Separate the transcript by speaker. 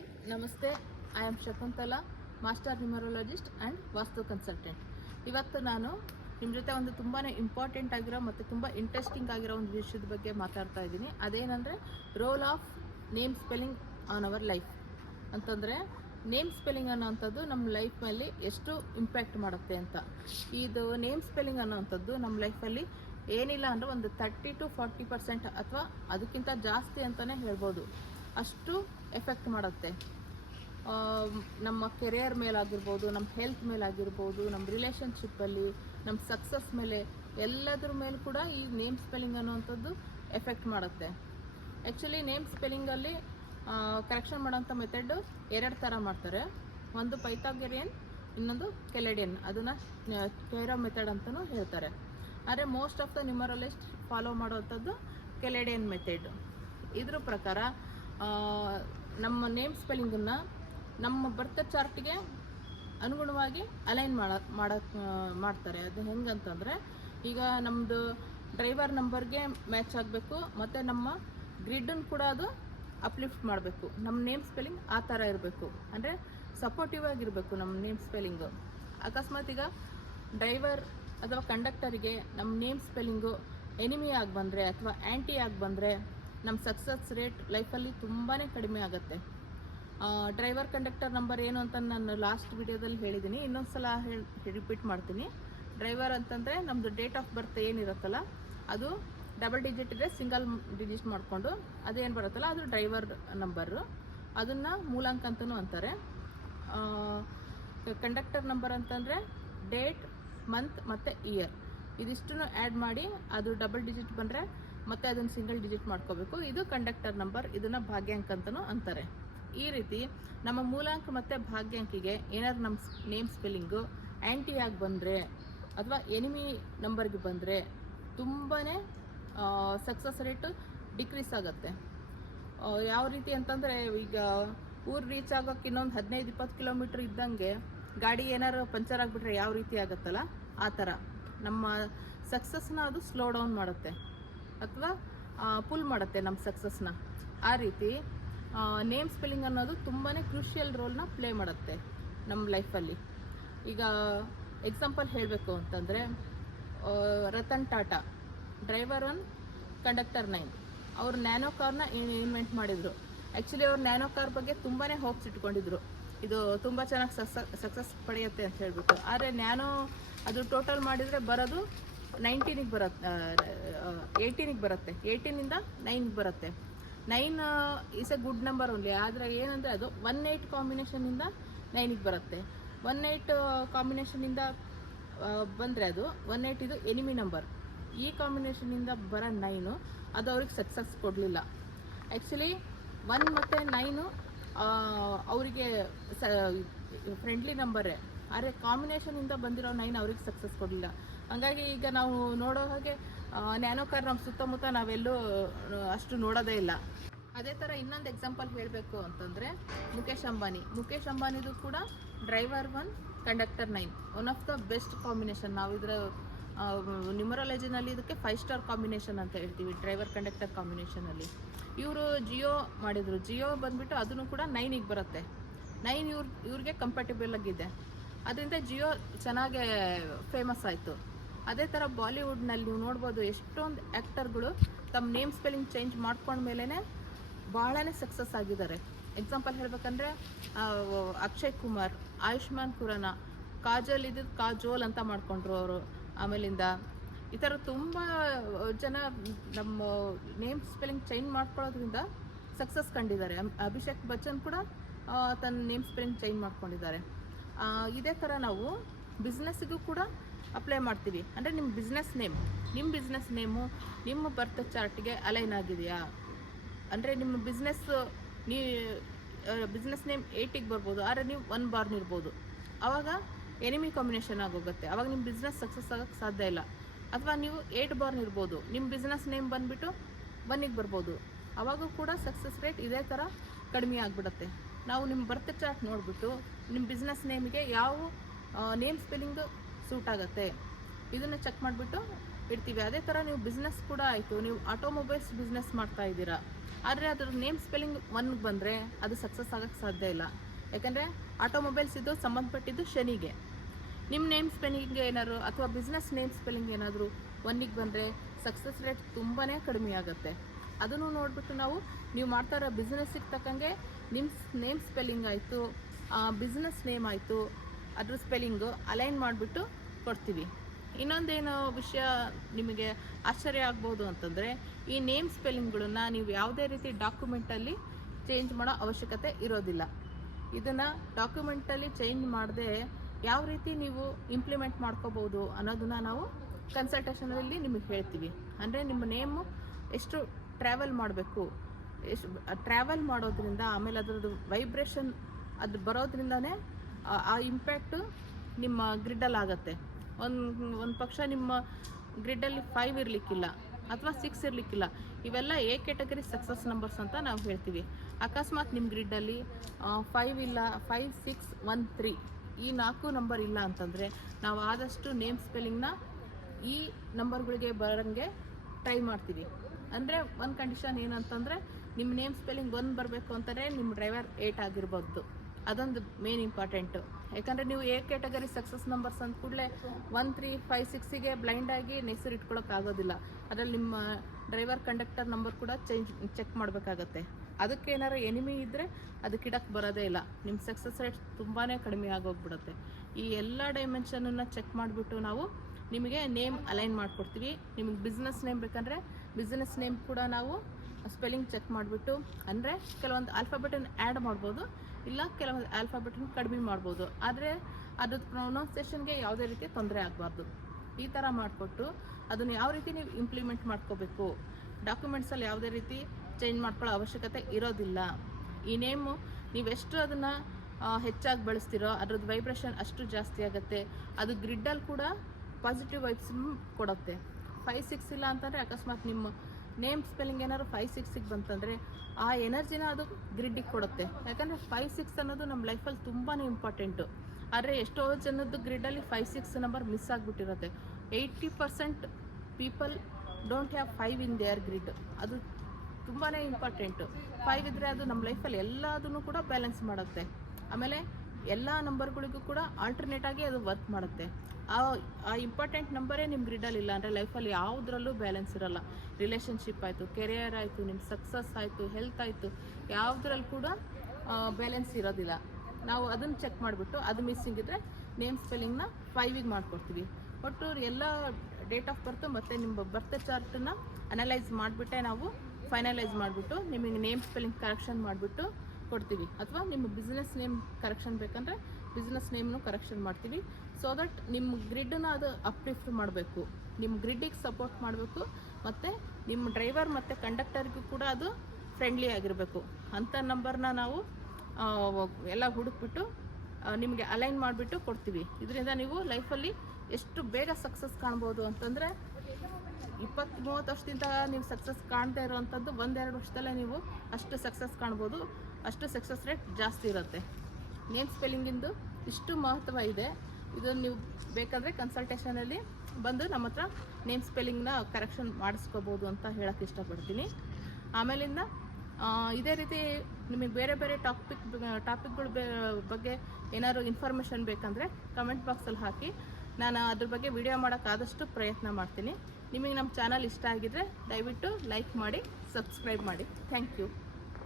Speaker 1: Hi ನಮಸ್ತೆ I am Shakuntala master numerologist and vastu consultant ಇವತ್ತು ನಾನು ನಿಮ್ಮ ಜೊತೆ ಒಂದು ತುಂಬಾ ಇಂಪಾರ್ಟೆಂಟ್ ಆಗಿರೋ ಮತ್ತು ತುಂಬ ಇಂಟ್ರೆಸ್ಟಿಂಗ್ ಆಗಿರೋ ಒಂದು ವಿಷಯದ ಬಗ್ಗೆ ಮಾತಾಡ್ತಾ ಇದ್ದೀನಿ. ಅದೇನಂದರೆ role of name spelling on our life ಅಂತಂದರೆ ನೇಮ್ ಸ್ಪೆಲ್ಲಿಂಗ್ ಅನ್ನೋವಂಥದ್ದು ನಮ್ಮ ಲೈಫಲ್ಲಿ ಎಷ್ಟು ಇಂಪ್ಯಾಕ್ಟ್ ಮಾಡುತ್ತೆ ಅಂತ. ಇದು ನೇಮ್ ಸ್ಪೆಲ್ಲಿಂಗ್ ಅನ್ನೋವಂಥದ್ದು ನಮ್ಮ ಲೈಫಲ್ಲಿ ಏನಿಲ್ಲ ಅಂದರೆ ಒಂದು ತರ್ಟಿ ಟು ಫಾರ್ಟಿ ಪರ್ಸೆಂಟ್ ಅಥವಾ ಅದಕ್ಕಿಂತ ಜಾಸ್ತಿ ಅಂತಲೇ ಹೇಳ್ಬೋದು. ಅಷ್ಟು ಎಫೆಕ್ಟ್ ಮಾಡುತ್ತೆ. ನಮ್ಮ ಕೆರಿಯರ್ ಮೇಲಾಗಿರ್ಬೋದು, ನಮ್ಮ ಹೆಲ್ತ್ ಮೇಲಾಗಿರ್ಬೋದು, ನಮ್ಮ ರಿಲೇಷನ್ಶಿಪ್ಪಲ್ಲಿ ನಮ್ಮ ಸಕ್ಸಸ್ ಮೇಲೆ ಎಲ್ಲದ್ರ ಮೇಲೆ ಕೂಡ ಈ ನೇಮ್ ಸ್ಪೆಲ್ಲಿಂಗ್ ಅನ್ನುವಂಥದ್ದು ಎಫೆಕ್ಟ್ ಮಾಡುತ್ತೆ. ಆ್ಯಕ್ಚುಲಿ ನೇಮ್ ಸ್ಪೆಲ್ಲಿಂಗಲ್ಲಿ ಕರೆಕ್ಷನ್ ಮಾಡೋಂಥ ಮೆಥಡ್ ಎರಡು ಥರ ಮಾಡ್ತಾರೆ. ಒಂದು ಪೈಥಾಗೆರಿಯನ್ ಇನ್ನೊಂದು ಕೆಲೆಡಿಯನ್ ಅದನ್ನು ಕೇರೋ ಮೆಥಡ್ ಅಂತಲೂ ಹೇಳ್ತಾರೆ. ಆದರೆ most of the numerologist follow ಮಾಡುವಂಥದ್ದು ಕೆಲೆಡಿಯನ್ ಮೆಥಡ್ ಇದ್ರ ಪ್ರಕಾರ ನಮ್ಮ ನೇಮ್ ಸ್ಪೆಲ್ಲಿಂಗನ್ನು ನಮ್ಮ ಬರ್ತ್ ಚಾರ್ಟ್ಗೆ ಅನುಗುಣವಾಗಿ ಅಲೈನ್ ಮಾಡ ಮಾಡ್ತಾರೆ. ಅದು ಹೆಂಗಂತಂದರೆ, ಈಗ ನಮ್ಮದು ಡ್ರೈವರ್ ನಂಬರ್ಗೆ ಮ್ಯಾಚ್ ಆಗಬೇಕು, ಮತ್ತು ನಮ್ಮ ಗ್ರಿಡ್ಡನ್ನು ಕೂಡ ಅದು ಅಪ್ಲಿಫ್ಟ್ ಮಾಡಬೇಕು. ನಮ್ಮ ನೇಮ್ ಸ್ಪೆಲ್ಲಿಂಗ್ ಆ ಥರ ಇರಬೇಕು. ಅಂದರೆ ಸಪೋರ್ಟಿವ್ ಆಗಿರಬೇಕು ನಮ್ಮ ನೇಮ್ ಸ್ಪೆಲ್ಲಿಂಗು ಅಕಸ್ಮಾತ್ ಈಗ ಡ್ರೈವರ್ ಅಥವಾ ಕಂಡಕ್ಟರಿಗೆ ನಮ್ಮ ನೇಮ್ ಸ್ಪೆಲ್ಲಿಂಗು ಎನಿಮಿ ಆಗಿ ಬಂದರೆ ಅಥವಾ ಆ್ಯಂಟಿ ಆಗಿ ಬಂದರೆ ನಮ್ಮ ಸಕ್ಸಸ್ ರೇಟ್ ಲೈಫಲ್ಲಿ ತುಂಬಾ ಕಡಿಮೆ ಆಗುತ್ತೆ. ಡ್ರೈವರ್ ಕಂಡಕ್ಟರ್ ನಂಬರ್ ಏನು ಅಂತ ನಾನು ಲಾಸ್ಟ್ ವಿಡಿಯೋದಲ್ಲಿ ಹೇಳಿದ್ದೀನಿ ಇನ್ನೊಂದು ಸಲ ರಿಪೀಟ್ ಮಾಡ್ತೀನಿ. ಡ್ರೈವರ್ ಅಂತಂದರೆ ನಮ್ಮದು ಡೇಟ್ ಆಫ್ ಬರ್ತ್ ಏನಿರುತ್ತಲ್ಲ, ಅದು ಡಬಲ್ ಡಿಜಿಟ್ ಇದೆ ಸಿಂಗಲ್ ಡಿಜಿಟ್ ಮಾಡಿಕೊಂಡು ಅದೇನು ಬರುತ್ತಲ್ಲ, ಅದು ಡ್ರೈವರ್ ನಂಬರು ಅದನ್ನು ಮೂಲಾಂಕ ಅಂತಲೂ ಅಂತಾರೆ. ಕಂಡಕ್ಟರ್ ನಂಬರ್ ಅಂತಂದರೆ ಡೇಟ್ ಮಂತ್ ಮತ್ತು ಇಯರ್ ಇದಿಷ್ಟನ್ನು ಆ್ಯಡ್ ಮಾಡಿ, ಅದು ಡಬಲ್ ಡಿಜಿಟ್ ಬಂದರೆ ಮತ್ತೆ ಅದನ್ನು ಸಿಂಗಲ್ ಡಿಜಿಟ್ ಮಾಡ್ಕೋಬೇಕು. ಇದು ಕಂಡಕ್ಟರ್ ನಂಬರ್ ಇದನ್ನು ಭಾಗ್ಯಾಂಕ ಅಂತಲೂ ಅಂತಾರೆ. ಈ ರೀತಿ ನಮ್ಮ ಮೂಲಾಂಕ ಮತ್ತು ಭಾಗ್ಯಾಂಕಿಗೆ ಏನಾದ್ರು ನಮ್ಮ ನೇಮ್ ಸ್ಪೆಲ್ಲಿಂಗು ಆಗಿ ಬಂದರೆ ಅಥವಾ ಎನಿಮಿ ನಂಬರ್ಗೆ ಬಂದರೆ ತುಂಬಾ ಸಕ್ಸಸ್ ರೇಟು ಡಿಕ್ರೀಸ್ ಆಗುತ್ತೆ. ಯಾವ ರೀತಿ ಅಂತಂದರೆ ಈಗ ಊರು ರೀಚ್ ಆಗೋಕೆ ಇನ್ನೊಂದು ಹದಿನೈದು, ಇಪ್ಪತ್ತು ಕಿಲೋಮೀಟ್ರ್ ಇದ್ದಂಗೆ ಗಾಡಿ ಏನಾರು ಪಂಚರ್ ಆಗಿಬಿಟ್ರೆ ಯಾವ ರೀತಿ ಆಗುತ್ತಲ್ಲ? ಆ ಥರ. ನಮ್ಮ ಸಕ್ಸಸ್ನ ಅದು ಸ್ಲೋ ಡೌನ್ ಮಾಡುತ್ತೆ. ಅಥವಾ ಪುಲ್ ಮಾಡುತ್ತೆ ನಮ್ಮ ಸಕ್ಸಸ್ನ ಆ ರೀತಿ ನೇಮ್ ಸ್ಪೆಲ್ಲಿಂಗ್ ಅನ್ನೋದು ತುಂಬಾ ಕ್ರೂಷಿಯಲ್ ರೋಲ್ನ ಪ್ಲೇ ಮಾಡುತ್ತೆ ನಮ್ಮ ಲೈಫಲ್ಲಿ ಈಗ ಎಕ್ಸಾಂಪಲ್ ಹೇಳಬೇಕು ಅಂತಂದರೆ Ratan Tata driver one conductor nine ಅವರು ನ್ಯಾನೋ ಕಾರ್ನ ಇನ್ವೆಂಟ್ ಮಾಡಿದರು. ಆ್ಯಕ್ಚುಲಿ ಅವ್ರು ನ್ಯಾನೋ ಕಾರ್ ಬಗ್ಗೆ ತುಂಬಾ ಹೋಪ್ಸ್ ಇಟ್ಕೊಂಡಿದ್ರು. ಇದು ತುಂಬ ಚೆನ್ನಾಗಿ ಸಕ್ಸಸ್ ಪಡೆಯುತ್ತೆ ಅಂತ ಹೇಳ್ಬಿಟ್ಟು. ಆದರೆ ನ್ಯಾನೋ ಅದು ಟೋಟಲ್ ಮಾಡಿದರೆ ಬರೋದು ನೈನ್ಟೀನಿಗೆ ಬರುತ್ತೆ ಏಯ್ಟೀನಿಗೆ ಬರುತ್ತೆ. ಏಯ್ಟೀನಿಂದ ನೈನ್ಗೆ ಬರುತ್ತೆ. Nine is a good number only ಆದರೆ ಏನಂದರೆ ಅದು ಒನ್ ಏಯ್ಟ್ ಕಾಂಬಿನೇಷನಿಂದ ನೈನಿಗೆ ಬರುತ್ತೆ. ಒನ್ ಏಯ್ಟ್ ಕಾಂಬಿನೇಷನಿಂದ ಬಂದರೆ ಅದು ಒನ್ ಏಯ್ಟ್ ಇದು ಎನಿಮಿ ನಂಬರ್ ಈ ಕಾಂಬಿನೇಷನಿಂದ ಬರೋ ನೈನು ಅದು ಅವ್ರಿಗೆ ಸಕ್ಸಸ್ ಕೊಡಲಿಲ್ಲ. ಆ್ಯಕ್ಚುಲಿ ಒನ್ ಮತ್ತು ನೈನು ಅವರಿಗೆ ಸ ಫ್ರೆಂಡ್ಲಿ ನಂಬರೇ ಆದರೆ ಕಾಂಬಿನೇಷನಿಂದ ಬಂದಿರೋ ನೈನ್ ಅವ್ರಿಗೆ ಸಕ್ಸಸ್ ಕೊಡಲಿಲ್ಲ. ಹಂಗಾಗಿ ಈಗ ನಾವು ನೋಡೋ ಹಾಗೆ ನ್ಯಾನೋ ಕಾರ್ ನಮ್ಮ ಸುತ್ತಮುತ್ತ ನಾವೆಲ್ಲೂ ಅಷ್ಟು ನೋಡೋದೇ ಇಲ್ಲ. ಅದೇ ಥರ ಇನ್ನೊಂದು ಎಕ್ಸಾಂಪಲ್ ಹೇಳಬೇಕು ಅಂತಂದರೆ ಮುಖೇಶ್ ಅಂಬಾನಿ. ಮುಖೇಶ್ ಅಂಬಾನಿದು ಕೂಡ driver one conductor nine one of the best combination ನಾವು ಇದರ ನ್ಯೂಮರಾಲಜಿನಲ್ಲಿ ಇದಕ್ಕೆ ಫೈವ್ ಸ್ಟಾರ್ ಕಾಂಬಿನೇಷನ್ ಅಂತ ಹೇಳ್ತೀವಿ ಡ್ರೈವರ್ ಕಂಡಕ್ಟರ್ ಕಾಂಬಿನೇಷನಲ್ಲಿ ಇವರು ಜಿಯೋ ಮಾಡಿದರು. ಜಿಯೋ ಬಂದ್ಬಿಟ್ಟು ಅದನ್ನು ಕೂಡ ನೈನಿಗೆ ಬರುತ್ತೆ. ನೈನ್ ಇವ್ರ, ಇವ್ರಿಗೆ ಕಂಫರ್ಟೇಬಲ್ ಆಗಿದೆ. ಅದರಿಂದ ಜಿಯೋ ಚೆನ್ನಾಗೆ ಫೇಮಸ್ ಆಯಿತು. ಅದೇ ಥರ ಬಾಲಿವುಡ್ನಲ್ಲಿ ನೀವು ನೋಡ್ಬೋದು ಎಷ್ಟೊಂದು ಆ್ಯಕ್ಟರ್ಗಳು ತಮ್ಮ ನೇಮ್ ಸ್ಪೆಲ್ಲಿಂಗ್ ಚೇಂಜ್ ಮಾಡ್ಕೊಂಡ್ಮೇಲೆ ಬಹಳನೇ ಸಕ್ಸಸ್ ಆಗಿದ್ದಾರೆ. ಎಕ್ಸಾಂಪಲ್ ಹೇಳ್ಬೇಕಂದ್ರೆ ಅಕ್ಷಯ್ ಕುಮಾರ್, ಆಯುಷ್ಮಾನ್ ಖುರಾನ, ಕಾಜಲ್ ಇದ್ದಿದ್ದು ಕಾಜೋಲ್ ಅಂತ ಮಾಡ್ಕೊಂಡ್ರು ಅವರು ಆಮೇಲಿಂದ. ಈ ಥರ ತುಂಬ ಜನ ನಮ್ಮ ನೇಮ್ ಸ್ಪೆಲ್ಲಿಂಗ್ ಚೇಂಜ್ ಮಾಡ್ಕೊಳ್ಳೋದ್ರಿಂದ ಸಕ್ಸಸ್ ಕಂಡಿದ್ದಾರೆ. ಅಭಿಷೇಕ್ ಬಚ್ಚನ್ ಕೂಡ ತನ್ನ ನೇಮ್ ಸ್ಪೆಲ್ಲಿಂಗ್ ಚೇಂಜ್ ಮಾಡ್ಕೊಂಡಿದ್ದಾರೆ. ಇದೇ ಥರ ನಾವು ಬಿಸ್ನೆಸ್ಸಿಗೂ ಕೂಡ ಅಪ್ಲೈ ಮಾಡ್ತೀವಿ. ಅಂದರೆ ನಿಮ್ಮ ಬಿಸ್ನೆಸ್ ನೇಮ್ ನಿಮ್ಮ ಬಿಸ್ನೆಸ್ ನೇಮು ನಿಮ್ಮ ಬರ್ತ್ ಚಾರ್ಟ್ಗೆ ಅಲೈನ್ ಆಗಿದೆಯಾ? ಅಂದರೆ ನಿಮ್ಮ ಬಿಸ್ನೆಸ್ ನೀ ಬಿಸ್ನೆಸ್ ನೇಮ್ ಏಯ್ಟಿಗೆ ಬರ್ಬೋದು, ಆದರೆ ನೀವು ಒನ್ ಬಾರ್ನ್ ಇರ್ಬೋದು. ಆವಾಗ ಎನಿಮಿ ಕಾಂಬಿನೇಷನ್ ಆಗೋಗುತ್ತೆ. ಆವಾಗ ನಿಮ್ಮ ಬಿಸ್ನೆಸ್ ಸಕ್ಸಸ್ ಆಗೋಕ್ಕೆ ಸಾಧ್ಯ ಇಲ್ಲ. ಅಥವಾ ನೀವು ಏಯ್ಟ್ ಬಾರ್ನ್ ಇರ್ಬೋದು. ನಿಮ್ಮ ಬಿಸ್ನೆಸ್ ನೇಮ್ ಬಂದುಬಿಟ್ಟು ಒನ್ನಿಗೆ ಬರ್ಬೋದು. ಆವಾಗ ಕೂಡ ಸಕ್ಸಸ್ ರೇಟ್ ಇದೇ ಥರ ಕಡಿಮೆ ಆಗಿಬಿಡುತ್ತೆ. ನಾವು ನಿಮ್ಮ ಬರ್ತ್ ಚಾರ್ಟ್ ನೋಡಿಬಿಟ್ಟು ನಿಮ್ಮ ಬಿಸ್ನೆಸ್ ನೇಮಿಗೆ ಯಾವ ನೇಮ್ ಸ್ಪೆಲ್ಲಿಂಗು ಸೂಟ್ ಆಗುತ್ತೆ. ಇದನ್ನು ಚೆಕ್ ಮಾಡಿಬಿಟ್ಟು ಇಡ್ತೀವಿ. ಅದೇ ಥರ ನೀವು ಬಿಸ್ನೆಸ್ ಕೂಡ ಆಯಿತು. ನೀವು ಆಟೋಮೊಬೈಲ್ಸ್ ಬಿಸ್ನೆಸ್ ಮಾಡ್ತಾ ಇದ್ದೀರಾ. ಆದರೆ ಅದ್ರ ನೇಮ್ ಸ್ಪೆಲ್ಲಿಂಗ್ ಒನ್ಗೆ ಬಂದರೆ ಅದು ಸಕ್ಸಸ್ ಆಗೋಕ್ಕೆ ಸಾಧ್ಯ ಇಲ್ಲ. ಯಾಕಂದರೆ ಆಟೋಮೊಬೈಲ್ಸ್ ಇದು ಸಂಬಂಧಪಟ್ಟಿದ್ದು ಶನಿಗೆ. ನಿಮ್ಮ ನೇಮ್ ಸ್ಪೆಲ್ಲಿಂಗ್ ಏನಾದ್ರು ಅಥವಾ ಬಿಸ್ನೆಸ್ ನೇಮ್ ಸ್ಪೆಲ್ಲಿಂಗ್ ಏನಾದರೂ ಒನ್ನಿಗೆ ಬಂದರೆ ಸಕ್ಸಸ್ ರೇಟ್ ತುಂಬಾ ಕಡಿಮೆ ಆಗುತ್ತೆ. ಅದನ್ನು ನೋಡಿಬಿಟ್ಟು ನಾವು, ನೀವು ಮಾಡ್ತಾ ಇರೋ ಬಿಸ್ನೆಸ್ಸಿಗೆ ತಕ್ಕಂಗೆ ನಿಮ್ಮ ನೇಮ್ ಸ್ಪೆಲ್ಲಿಂಗ್ ಆಯಿತು ಬಿಸ್ನೆಸ್ ನೇಮ್ ಆಯಿತು ಅದ್ರ ಸ್ಪೆಲ್ಲಿಂಗು ಅಲೈನ್ ಮಾಡಿಬಿಟ್ಟು ಕೊಡ್ತೀವಿ. ಇನ್ನೊಂದೇನು ವಿಷಯ ನಿಮಗೆ ಆಶ್ಚರ್ಯ ಆಗ್ಬೋದು ಅಂತಂದರೆ, ಈ ನೇಮ್ ಸ್ಪೆಲ್ಲಿಂಗ್ಗಳನ್ನ ನೀವು ಯಾವುದೇ ರೀತಿ ಡಾಕ್ಯುಮೆಂಟಲ್ಲಿ ಚೇಂಜ್ ಮಾಡೋ ಅವಶ್ಯಕತೆ ಇರೋದಿಲ್ಲ. ಇದನ್ನು ಡಾಕ್ಯುಮೆಂಟಲ್ಲಿ ಚೇಂಜ್ ಮಾಡದೆ ಯಾವ ರೀತಿ ನೀವು ಇಂಪ್ಲಿಮೆಂಟ್ ಮಾಡ್ಕೋಬೋದು ಅನ್ನೋದನ್ನ ನಾವು ಕನ್ಸಲ್ಟೇಷನಲ್ಲಿ ನಿಮಗೆ ಹೇಳ್ತೀವಿ. ಅಂದರೆ ನಿಮ್ಮ ನೇಮು ಎಷ್ಟು ಟ್ರಾವೆಲ್ ಮಾಡಬೇಕು, ಎಷ್ಟು ಟ್ರಾವೆಲ್ ಮಾಡೋದ್ರಿಂದ ಆಮೇಲೆ ಅದರದ್ದು ವೈಬ್ರೇಷನ್ ಅದು ಬರೋದ್ರಿಂದನೇ ಆ- ಇಂಪ್ಯಾಕ್ಟು ನಿಮ್ಮ ಗ್ರಿಡ್ಡಲ್ಲಿ ಆಗುತ್ತೆ. ಒಂದು ಒಂದು ಪಕ್ಷ ನಿಮ್ಮ ಗ್ರಿಡ್ಡಲ್ಲಿ ಫೈವ್ ಇರಲಿಕ್ಕಿಲ್ಲ ಅಥವಾ ಸಿಕ್ಸ್ ಇರಲಿಕ್ಕಿಲ್ಲ, ಇವೆಲ್ಲ ಎ ಕ್ಯಾಟಗರಿ ಸಕ್ಸಸ್ ನಂಬರ್ಸ್ ಅಂತ ನಾವು ಹೇಳ್ತೀವಿ. ಅಕಸ್ಮಾತ್ ನಿಮ್ಮ ಗ್ರಿಡ್ಡಲ್ಲಿ ಫೈವ್ ಇಲ್ಲ ಫೈವ್ ಸಿಕ್ಸ್ ಒನ್ ತ್ರೀ ಈ ನಾಲ್ಕು ನಂಬರ್ ಇಲ್ಲ ಅಂತಂದರೆ ನಾವು ಆದಷ್ಟು ನೇಮ್ ಸ್ಪೆಲ್ಲಿಂಗ್ನ ಈ ನಂಬರ್ಗಳಿಗೆ ಬರೋಂಗೆ ಟ್ರೈ ಮಾಡ್ತೀವಿ. ಅಂದರೆ ಒಂದು ಕಂಡೀಷನ್ ಏನಂತಂದರೆ ನಿಮ್ಮ ನೇಮ್ ಸ್ಪೆಲ್ಲಿಂಗ್ ಒಂದು ಬರಬೇಕು ಅಂತಾರೆ ನಿಮ್ಮ ಡ್ರೈವರ್ ಏಟ್ ಆಗಿರ್ಬೋದು. ಅದೊಂದು ಮೇನ್ ಇಂಪಾರ್ಟೆಂಟು ಯಾಕಂದರೆ ನೀವು ಎ ಕ್ಯಾಟಗರಿ ಸಕ್ಸಸ್ ನಂಬರ್ಸ್ ಅಂತ ಕೂಡಲೇ ಒನ್ ತ್ರೀ ಫೈವ್ ಸಿಕ್ಸಿಗೆ ಬ್ಲೈಂಡ್ ಆಗಿ ಹೆಸರು ಇಟ್ಕೊಳಕ್ಕಾಗೋದಿಲ್ಲ ಅದರಲ್ಲಿ ನಿಮ್ಮ ಡ್ರೈವರ್ ಕಂಡಕ್ಟರ್ ನಂಬರ್ ಕೂಡ ಚೇಂಜ್ ಚೆಕ್ ಮಾಡಬೇಕಾಗತ್ತೆ. ಅದಕ್ಕೆ ಏನಾರು ಎನಿಮಿ ಇದ್ದರೆ ಅದಕ್ಕೆ ಇಡಕ್ಕೆ ಬರೋದೇ ಇಲ್ಲ. ನಿಮ್ಮ ಸಕ್ಸಸ್ ರೇಟ್ ತುಂಬಾ ಕಡಿಮೆ ಆಗೋಗ್ಬಿಡುತ್ತೆ. ಈ ಎಲ್ಲ ಡೈಮೆನ್ಷನನ್ನು ಚೆಕ್ ಮಾಡಿಬಿಟ್ಟು ನಾವು ನಿಮಗೆ ನೇಮ್ ಅಲೈನ್ ಮಾಡಿಕೊಡ್ತೀವಿ. ನಿಮಗೆ ಬಿಸ್ನೆಸ್ ನೇಮ್ ಬೇಕಂದರೆ ಬಿಸ್ನೆಸ್ ನೇಮ್ ಕೂಡ ನಾವು ಸ್ಪೆಲ್ಲಿಂಗ್ ಚೆಕ್ ಮಾಡಿಬಿಟ್ಟು, ಅಂದರೆ ಕೆಲವೊಂದು ಆಲ್ಫಾಬೆಟನ್ನು ಆ್ಯಡ್ ಮಾಡ್ಬೋದು, ಇಲ್ಲ ಕೆಲವೊಂದು ಆಲ್ಫಾಬೆಟನ್ನು ಕಡಿಮೆ ಮಾಡ್ಬೋದು. ಆದರೆ ಅದ್ರದ್ದು ಪ್ರೊನೌನ್ಸೇಷನ್ಗೆ ಯಾವುದೇ ರೀತಿ ತೊಂದರೆ ಆಗಬಾರ್ದು. ಈ ಥರ ಮಾಡಿಕೊಟ್ಟು ಅದನ್ನು ಯಾವ ರೀತಿ ನೀವು ಇಂಪ್ಲಿಮೆಂಟ್ ಮಾಡ್ಕೋಬೇಕು? ಡಾಕ್ಯುಮೆಂಟ್ಸಲ್ಲಿ ಯಾವುದೇ ರೀತಿ ಚೇಂಜ್ ಮಾಡ್ಕೊಳ್ಳೋ ಅವಶ್ಯಕತೆ ಇರೋದಿಲ್ಲ. ಈ ನೇಮು ನೀವೆಷ್ಟು ಅದನ್ನು ಹೆಚ್ಚಾಗಿ ಬಳಸ್ತಿರೋ, ಅದ್ರದ್ದು ವೈಬ್ರೇಷನ್ ಅಷ್ಟು ಜಾಸ್ತಿ ಆಗುತ್ತೆ. ಅದು ಗ್ರಿಡ್ಡಲ್ಲಿ ಕೂಡ ಪಾಸಿಟಿವ್ ವೈಬ್ಸ್ ಕೊಡುತ್ತೆ. ಫೈವ್ ಸಿಕ್ಸ್ ಇಲ್ಲ ಅಂತಂದರೆ ಅಕಸ್ಮಾತ್ ನಿಮ್ಮ ನೇಮ್ ಸ್ಪೆಲ್ಲಿಂಗ್ ಏನಾದ್ರು ಫೈವ್ ಸಿಕ್ಸಿಗೆ ಬಂತಂದರೆ ಆ ಎನರ್ಜಿನ ಅದು ಗ್ರಿಡ್ಡಿಗೆ ಕೊಡುತ್ತೆ. ಯಾಕಂದರೆ ಫೈವ್ ಸಿಕ್ಸ್ ಅನ್ನೋದು ನಮ್ಮ ಲೈಫಲ್ಲಿ ತುಂಬಾ ಇಂಪಾರ್ಟೆಂಟು ಆದರೆ ಎಷ್ಟೋ ಜನದ್ದು ಗ್ರಿಡ್ಡಲ್ಲಿ five six number miss ಆಗಿಬಿಟ್ಟಿರುತ್ತೆ. Eighty percent people don't have five in their grid ಅದು ತುಂಬಾ ಇಂಪಾರ್ಟೆಂಟು ಫೈವ್ ಇದ್ದರೆ ಅದು ನಮ್ಮ ಲೈಫಲ್ಲಿ ಎಲ್ಲದನ್ನು ಕೂಡ ಬ್ಯಾಲೆನ್ಸ್ ಮಾಡುತ್ತೆ. ಆಮೇಲೆ ಎಲ್ಲ ನಂಬರ್ಗಳಿಗೂ ಕೂಡ ಆಲ್ಟರ್ನೇಟ್ ಆಗಿ ಅದು ವರ್ಕ್ ಮಾಡುತ್ತೆ. ಆ ಆ ಇಂಪಾರ್ಟೆಂಟ್ ನಂಬರೇ ನಿಮ್ಮ ಗ್ರಿಡಲ್ಲಿ ಇಲ್ಲ ಅಂದರೆ ಲೈಫಲ್ಲಿ ಯಾವುದ್ರಲ್ಲೂ ಬ್ಯಾಲೆನ್ಸ್ ಇರಲ್ಲ. ರಿಲೇಷನ್ಶಿಪ್ ಆಯಿತು ಕೆರಿಯರ್ ಆಯಿತು ನಿಮ್ಮ ಸಕ್ಸಸ್ ಆಯಿತು ಹೆಲ್ತ್ ಆಯಿತು, ಯಾವುದ್ರಲ್ಲಿ ಕೂಡ ಬ್ಯಾಲೆನ್ಸ್ ಇರೋದಿಲ್ಲ. ನಾವು ಅದನ್ನು ಚೆಕ್ ಮಾಡಿಬಿಟ್ಟು ಅದು ಮಿಸ್ಸಿಂಗ್ ಇದ್ದರೆ ನೇಮ್ ಸ್ಪೆಲ್ಲಿಂಗ್ನ ಫೈವಿಗೆ ಮಾಡಿಕೊಡ್ತೀವಿ. ಒಟ್ಟು ಎಲ್ಲ ಡೇಟ್ ಆಫ್ ಬರ್ತು ಮತ್ತು ನಿಮ್ಮ ಬರ್ತ್ ಚಾರ್ಟನ್ನ ಅನಲೈಸ್ ಮಾಡಿಬಿಟ್ಟೆ ನಾವು ಫೈನಲೈಸ್ ಮಾಡಿಬಿಟ್ಟು ನಿಮಗೆ ನೇಮ್ ಸ್ಪೆಲ್ಲಿಂಗ್ ಕರೆಕ್ಷನ್ ಮಾಡಿಬಿಟ್ಟು ಕೊಡ್ತೀವಿ. ಅಥವಾ ನಿಮ್ಮ ಬಿಸ್ನೆಸ್ ನೇಮ್ ಕರೆಕ್ಷನ್ ಬೇಕಂದರೆ ಬಿಸ್ನೆಸ್ ನೇಮ್ನು ಕರೆಕ್ಷನ್ ಮಾಡ್ತೀವಿ. ಸೊ ದಟ್ ನಿಮ್ಮ ಗ್ರಿಡ್ನ ಅದು ಅಪ್ಲಿಫ್ಟ್ ಮಾಡಬೇಕು. ನಿಮ್ಮ ಗ್ರಿಡ್ಡಿಗೆ ಸಪೋರ್ಟ್ ಮಾಡಬೇಕು. ಮತ್ತು ನಿಮ್ಮ ಡ್ರೈವರ್ ಮತ್ತು ಕಂಡಕ್ಟರ್ಗೂ ಕೂಡ ಅದು ಫ್ರೆಂಡ್ಲಿ ಆಗಿರಬೇಕು. ಅಂಥ ನಂಬರ್ನ ನಾವು ಎಲ್ಲ ಹುಡುಕ್ಬಿಟ್ಟು ನಿಮಗೆ ಅಲೈನ್ ಮಾಡಿಬಿಟ್ಟು ಕೊಡ್ತೀವಿ. ಇದರಿಂದ ನೀವು ಲೈಫಲ್ಲಿ ಎಷ್ಟು ಬೇಗ ಸಕ್ಸಸ್ ಕಾಣ್ಬೋದು ಅಂತಂದರೆ ಇಪ್ಪತ್ತು ಮೂವತ್ತು ವರ್ಷದಿಂದ ನೀವು ಸಕ್ಸಸ್ ಕಾಣ್ತಾ ಇರೋವಂಥದ್ದು ಒಂದೆರಡು ವರ್ಷದಲ್ಲೇ ನೀವು ಅಷ್ಟು ಸಕ್ಸಸ್ ಕಾಣ್ಬೋದು. ಅಷ್ಟು ಸಕ್ಸಸ್ ರೇಟ್ ಜಾಸ್ತಿ ಇರುತ್ತೆ. ನೇಮ್ ಸ್ಪೆಲ್ಲಿಂಗಿಂದು ಇಷ್ಟು ಮಹತ್ವ ಇದೆ. ಇದನ್ನು ನೀವು ಬೇಕಾದರೆ ಕನ್ಸಲ್ಟೇಷನಲ್ಲಿ ಬಂದು ನಮ್ಮ ಹತ್ರ ನೇಮ್ ಸ್ಪೆಲ್ಲಿಂಗ್ನ ಕರೆಕ್ಷನ್ ಮಾಡಿಸ್ಕೋಬೋದು ಅಂತ ಹೇಳೋಕ್ಕೆ ಇಷ್ಟಪಡ್ತೀನಿ. ಆಮೇಲಿಂದ ಇದೇ ರೀತಿ ನಿಮಗೆ ಬೇರೆ ಬೇರೆ ಟಾಪಿಕ್ ಟಾಪಿಕ್ಗಳ ಬಗ್ಗೆ ಏನಾದ್ರು ಇನ್ಫಾರ್ಮೇಷನ್ ಬೇಕಂದರೆ ಕಮೆಂಟ್ ಬಾಕ್ಸಲ್ಲಿ ಹಾಕಿ. ನಾನು ಅದ್ರ ಬಗ್ಗೆ ವಿಡಿಯೋ ಮಾಡೋಕ್ಕಾದಷ್ಟು ಪ್ರಯತ್ನ ಮಾಡ್ತೀನಿ. ನಿಮಗೆ ನಮ್ಮ ಚಾನಲ್ ಇಷ್ಟ ಆಗಿದ್ರೆ ದಯವಿಟ್ಟು ಲೈಕ್ ಮಾಡಿ ಸಬ್ಸ್ಕ್ರೈಬ್ ಮಾಡಿ. Thank you